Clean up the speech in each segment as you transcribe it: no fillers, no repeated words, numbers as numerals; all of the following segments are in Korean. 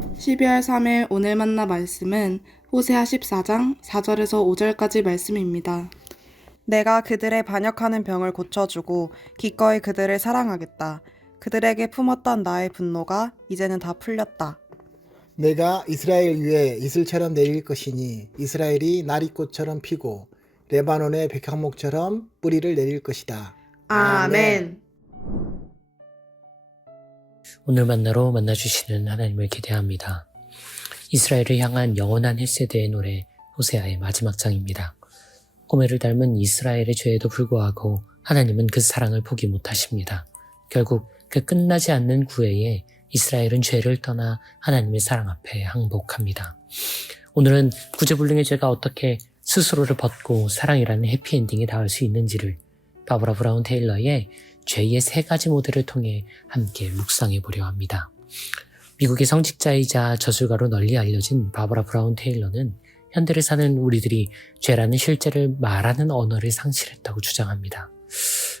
12월 3일 오늘 만나 말씀은 호세아 14장 4절에서 5절까지 말씀입니다. 내가 그들의 반역하는 병을 고쳐주고 기꺼이 그들을 사랑하겠다. 그들에게 품었던 나의 분노가 이제는 다 풀렸다. 내가 이스라엘 위에 이슬처럼 내릴 것이니 이스라엘이 나리꽃처럼 피고 레바논의 백향목처럼 뿌리를 내릴 것이다. 아멘. 오늘 만나로 만나주시는 하나님을 기대합니다. 이스라엘을 향한 영원한 헬세드의 노래 호세아의 마지막 장입니다. 고멜을 닮은 이스라엘의 죄에도 불구하고 하나님은 그 사랑을 포기 못하십니다. 결국 그 끝나지 않는 구애에 이스라엘은 죄를 떠나 하나님의 사랑 앞에 항복합니다. 오늘은 구제불능의 죄가 어떻게 스스로를 벗고 사랑이라는 해피엔딩에 닿을 수 있는지를 바브라 브라운 테일러의 죄의 3가지 모델을 통해 함께 묵상해 보려 합니다. 미국의 성직자이자 저술가로 널리 알려진 바브라 브라운 테일러는 현대를 사는 우리들이 죄라는 실제를 말하는 언어를 상실했다고 주장합니다.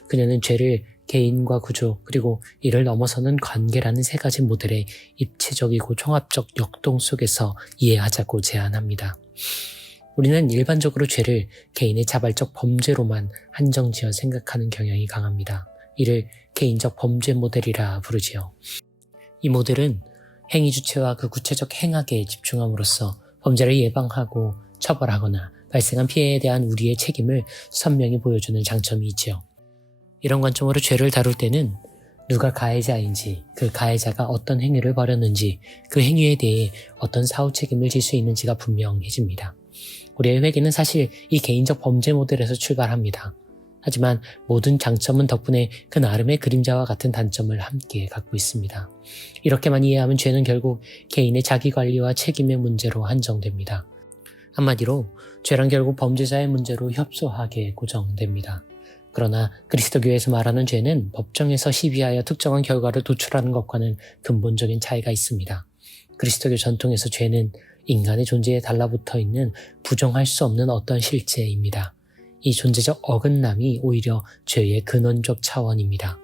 그녀는 죄를 개인과 구조 그리고 이를 넘어서는 관계라는 3가지 모델의 입체적이고 종합적 역동 속에서 이해하자고 제안합니다. 우리는 일반적으로 죄를 개인의 자발적 범죄로만 한정지어 생각하는 경향이 강합니다. 이를 개인적 범죄 모델이라 부르지요. 이 모델은 행위 주체와 그 구체적 행악에 집중함으로써 범죄를 예방하고 처벌하거나 발생한 피해에 대한 우리의 책임을 선명히 보여주는 장점이 있지요. 이런 관점으로 죄를 다룰 때는 누가 가해자인지, 그 가해자가 어떤 행위를 벌였는지, 그 행위에 대해 어떤 사후 책임을 질 수 있는지가 분명해집니다. 우리의 회개는 사실 이 개인적 범죄 모델에서 출발합니다. 하지만 모든 장점은 덕분에 그 나름의 그림자와 같은 단점을 함께 갖고 있습니다. 이렇게만 이해하면 죄는 결국 개인의 자기관리와 책임의 문제로 한정됩니다. 한마디로 죄란 결국 범죄자의 문제로 협소하게 고정됩니다. 그러나 그리스도교에서 말하는 죄는 법정에서 시비하여 특정한 결과를 도출하는 것과는 근본적인 차이가 있습니다. 그리스도교 전통에서 죄는 인간의 존재에 달라붙어 있는 부정할 수 없는 어떤 실체입니다. 이 존재적 어긋남이 오히려 죄의 근원적 차원입니다.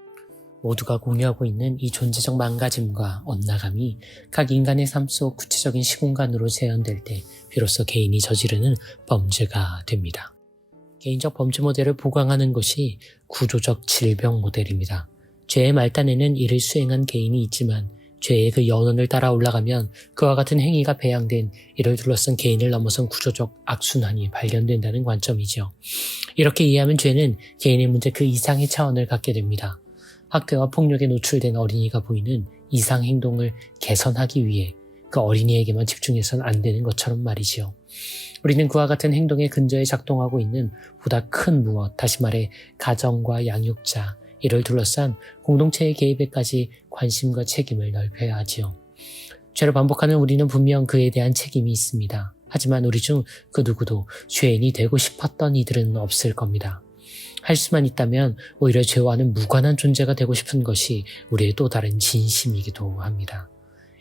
모두가 공유하고 있는 이 존재적 망가짐과 엇나감이 각 인간의 삶 속 구체적인 시공간으로 재현될 때 비로소 개인이 저지르는 범죄가 됩니다. 개인적 범죄 모델을 보강하는 것이 구조적 질병 모델입니다. 죄의 말단에는 이를 수행한 개인이 있지만 죄의 그 연원을 따라 올라가면 그와 같은 행위가 배양된 이를 둘러싼 개인을 넘어선 구조적 악순환이 발견된다는 관점이죠. 이렇게 이해하면 죄는 개인의 문제 그 이상의 차원을 갖게 됩니다. 학대와 폭력에 노출된 어린이가 보이는 이상 행동을 개선하기 위해 그 어린이에게만 집중해서는 안 되는 것처럼 말이지요. 우리는 그와 같은 행동의 근저에 작동하고 있는 보다 큰 무엇, 다시 말해 가정과 양육자, 이를 둘러싼 공동체의 개입에까지 관심과 책임을 넓혀야 하지요. 죄를 반복하는 우리는 분명 그에 대한 책임이 있습니다. 하지만 우리 중 그 누구도 죄인이 되고 싶었던 이들은 없을 겁니다. 할 수만 있다면 오히려 죄와는 무관한 존재가 되고 싶은 것이 우리의 또 다른 진심이기도 합니다.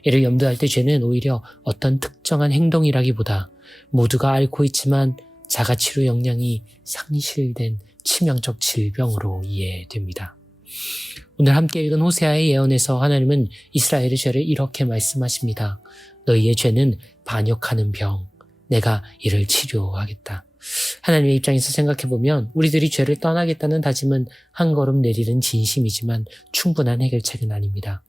이를 염두할 때 죄는 오히려 어떤 특정한 행동이라기보다 모두가 앓고 있지만 자가치료 역량이 상실된 치명적 질병으로 이해됩니다. 오늘 함께 읽은 호세아의 예언에서 하나님은 이스라엘의 죄를 이렇게 말씀하십니다. 너희의 죄는 반역하는 병, 내가 이를 치료하겠다. 하나님의 입장에서 생각해보면 우리들이 죄를 떠나겠다는 다짐은 한 걸음 내리는 진심이지만 충분한 해결책은 아닙니다.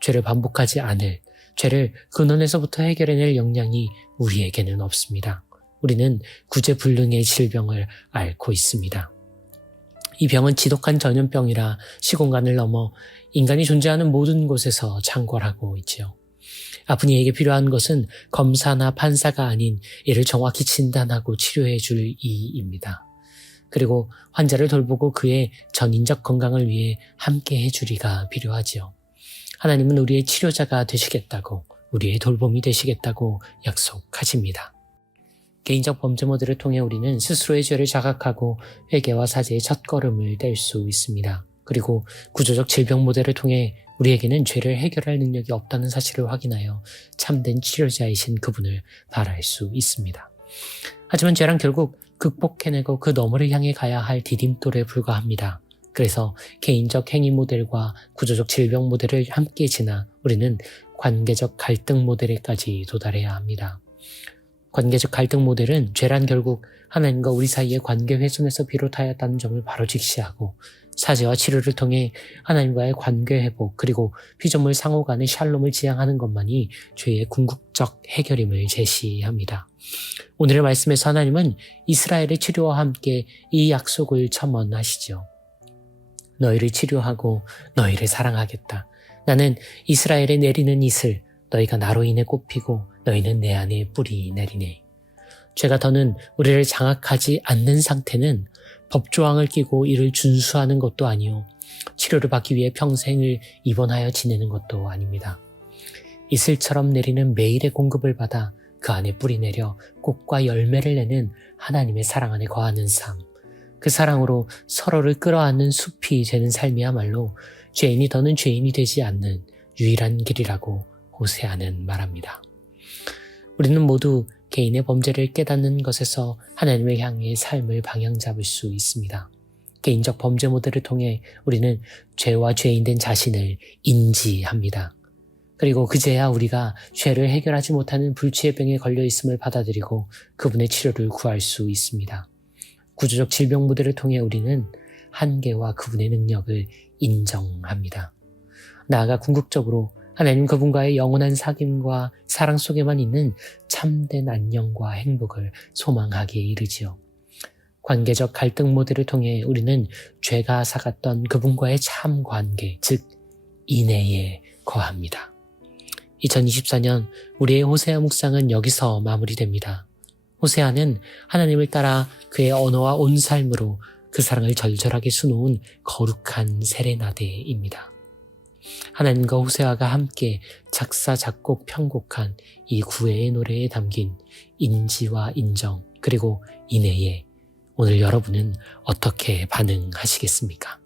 죄를 반복하지 않을, 죄를 근원에서부터 해결해낼 역량이 우리에게는 없습니다. 우리는 구제불능의 질병을 앓고 있습니다. 이 병은 지독한 전염병이라 시공간을 넘어 인간이 존재하는 모든 곳에서 창궐하고 있지요. 아픈 이에게 필요한 것은 검사나 판사가 아닌 이를 정확히 진단하고 치료해 줄 이입니다. 그리고 환자를 돌보고 그의 전인적 건강을 위해 함께 해주리가 필요하지요. 하나님은 우리의 치료자가 되시겠다고, 우리의 돌봄이 되시겠다고 약속하십니다. 개인적 범죄 모델을 통해 우리는 스스로의 죄를 자각하고 회개와 사죄의 첫걸음을 뗄 수 있습니다. 그리고 구조적 질병 모델을 통해 우리에게는 죄를 해결할 능력이 없다는 사실을 확인하여 참된 치료자이신 그분을 바랄 수 있습니다. 하지만 죄란 결국 극복해내고 그 너머를 향해 가야 할 디딤돌에 불과합니다. 그래서 개인적 행위 모델과 구조적 질병 모델을 함께 지나 우리는 관계적 갈등 모델에까지 도달해야 합니다. 관계적 갈등 모델은 죄란 결국 하나님과 우리 사이의 관계 훼손에서 비롯하였다는 점을 바로 직시하고 사죄와 치료를 통해 하나님과의 관계 회복 그리고 피조물 상호 간의 샬롬을 지향하는 것만이 죄의 궁극적 해결임을 제시합니다. 오늘의 말씀에서 하나님은 이스라엘의 치료와 함께 이 약속을 첨언하시죠. 너희를 치료하고 너희를 사랑하겠다. 나는 이스라엘에 내리는 이슬, 너희가 나로 인해 꽃피고 너희는 내 안에 뿌리 내리네. 죄가 더는 우리를 장악하지 않는 상태는 법조항을 끼고 이를 준수하는 것도 아니요 치료를 받기 위해 평생을 입원하여 지내는 것도 아닙니다. 이슬처럼 내리는 매일의 공급을 받아 그 안에 뿌리 내려 꽃과 열매를 내는 하나님의 사랑 안에 거하는 삶, 그 사랑으로 서로를 끌어안는 숲이 되는 삶이야말로 죄인이 더는 죄인이 되지 않는 유일한 길이라고 호세아는 말합니다. 우리는 모두 개인의 범죄를 깨닫는 것에서 하나님을 향해 삶을 방향 잡을 수 있습니다. 개인적 범죄 모델을 통해 우리는 죄와 죄인된 자신을 인지합니다. 그리고 그제야 우리가 죄를 해결하지 못하는 불치의 병에 걸려 있음을 받아들이고 그분의 치료를 구할 수 있습니다. 구조적 질병 모델을 통해 우리는 한계와 그분의 능력을 인정합니다. 나아가 궁극적으로 하나님 그분과의 영원한 사귐과 사랑 속에만 있는 참된 안녕과 행복을 소망하기에 이르지요. 관계적 갈등 모델을 통해 우리는 죄가 사갔던 그분과의 참 관계, 즉 인애에 거합니다. 2024년 우리의 호세아 묵상은 여기서 마무리됩니다. 호세아는 하나님을 따라 그의 언어와 온 삶으로 그 사랑을 절절하게 수놓은 거룩한 세레나데입니다. 하나님과 호세아가 함께 작사, 작곡, 편곡한 이 구애의 노래에 담긴 인지와 인정 그리고 인애에 오늘 여러분은 어떻게 반응하시겠습니까?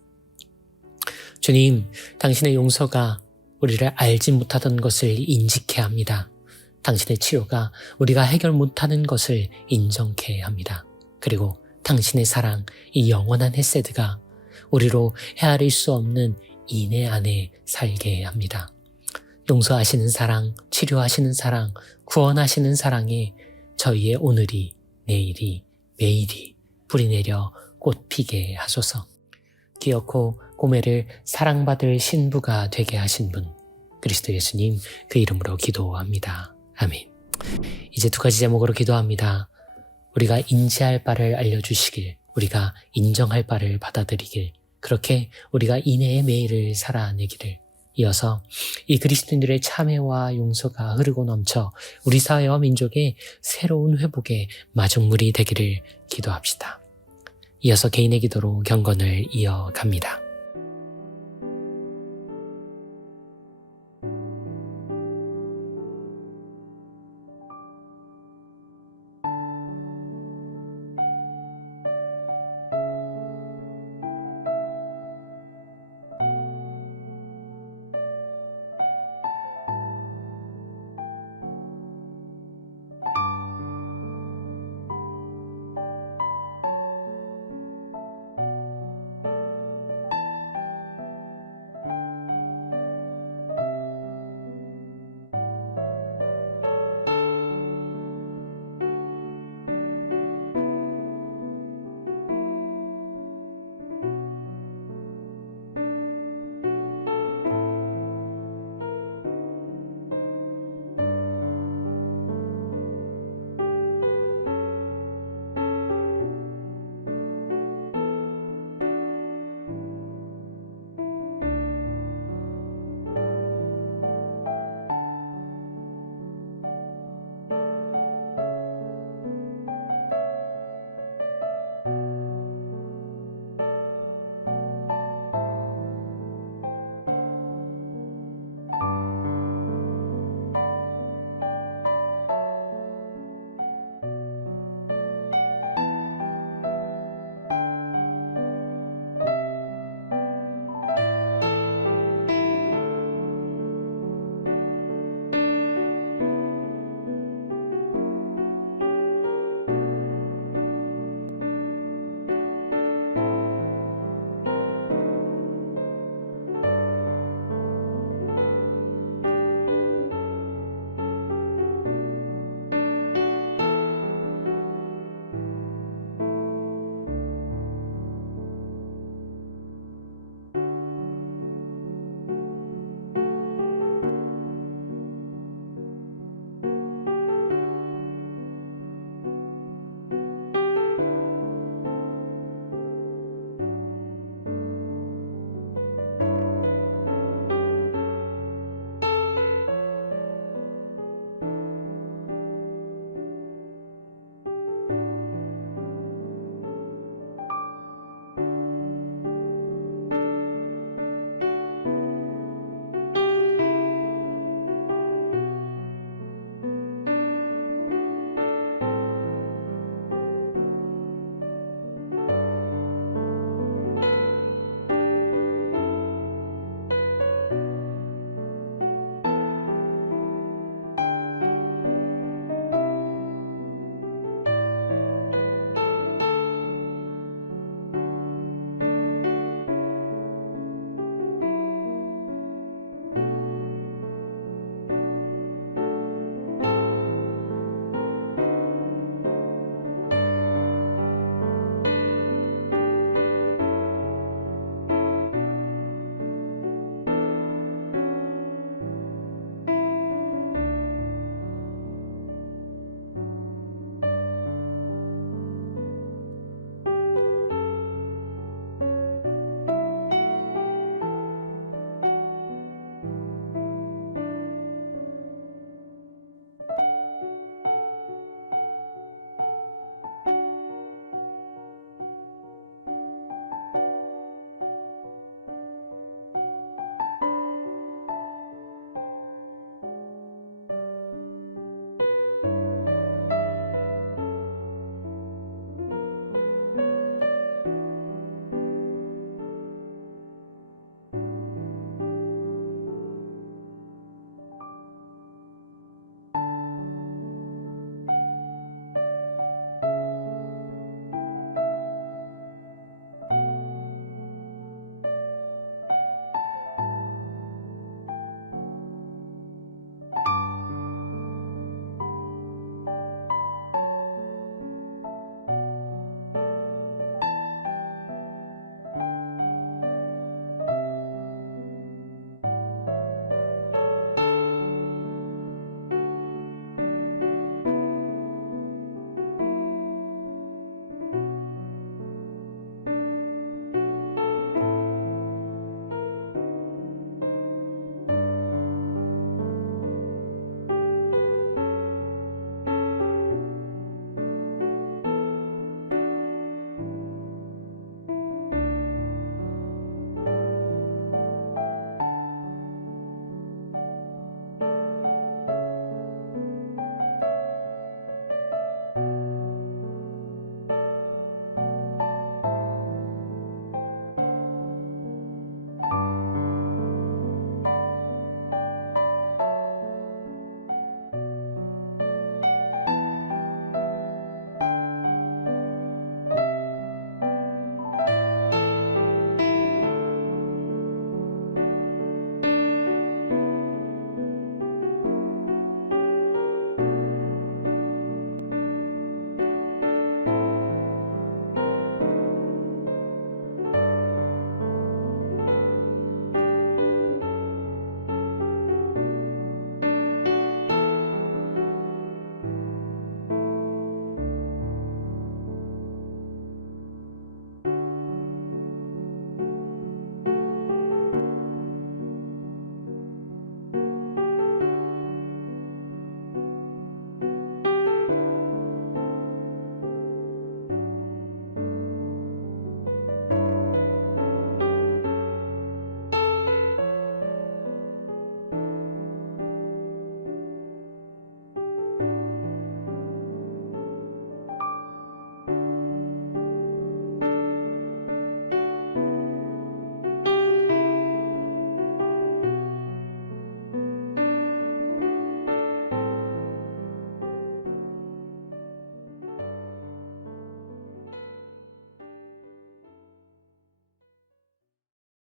주님, 당신의 용서가 우리를 알지 못하던 것을 인지케 합니다. 당신의 치료가 우리가 해결 못하는 것을 인정케 합니다. 그리고 당신의 사랑, 이 영원한 헤세드가 우리로 헤아릴 수 없는 인애 안에 살게 합니다. 용서하시는 사랑, 치료하시는 사랑, 구원하시는 사랑에 저희의 오늘이, 내일이, 매일이 뿌리내려 꽃피게 하소서. 기어코 고매를 사랑받을 신부가 되게 하신 분, 그리스도 예수님 그 이름으로 기도합니다. 아멘. 이제 두 가지 제목으로 기도합니다. 우리가 인지할 바를 알려주시길, 우리가 인정할 바를 받아들이길, 그렇게 우리가 인애의 매일을 살아내기를, 이어서 이 그리스도인들의 참회와 용서가 흐르고 넘쳐 우리 사회와 민족의 새로운 회복의 마중물이 되기를 기도합시다. 이어서 개인의 기도로 경건을 이어갑니다.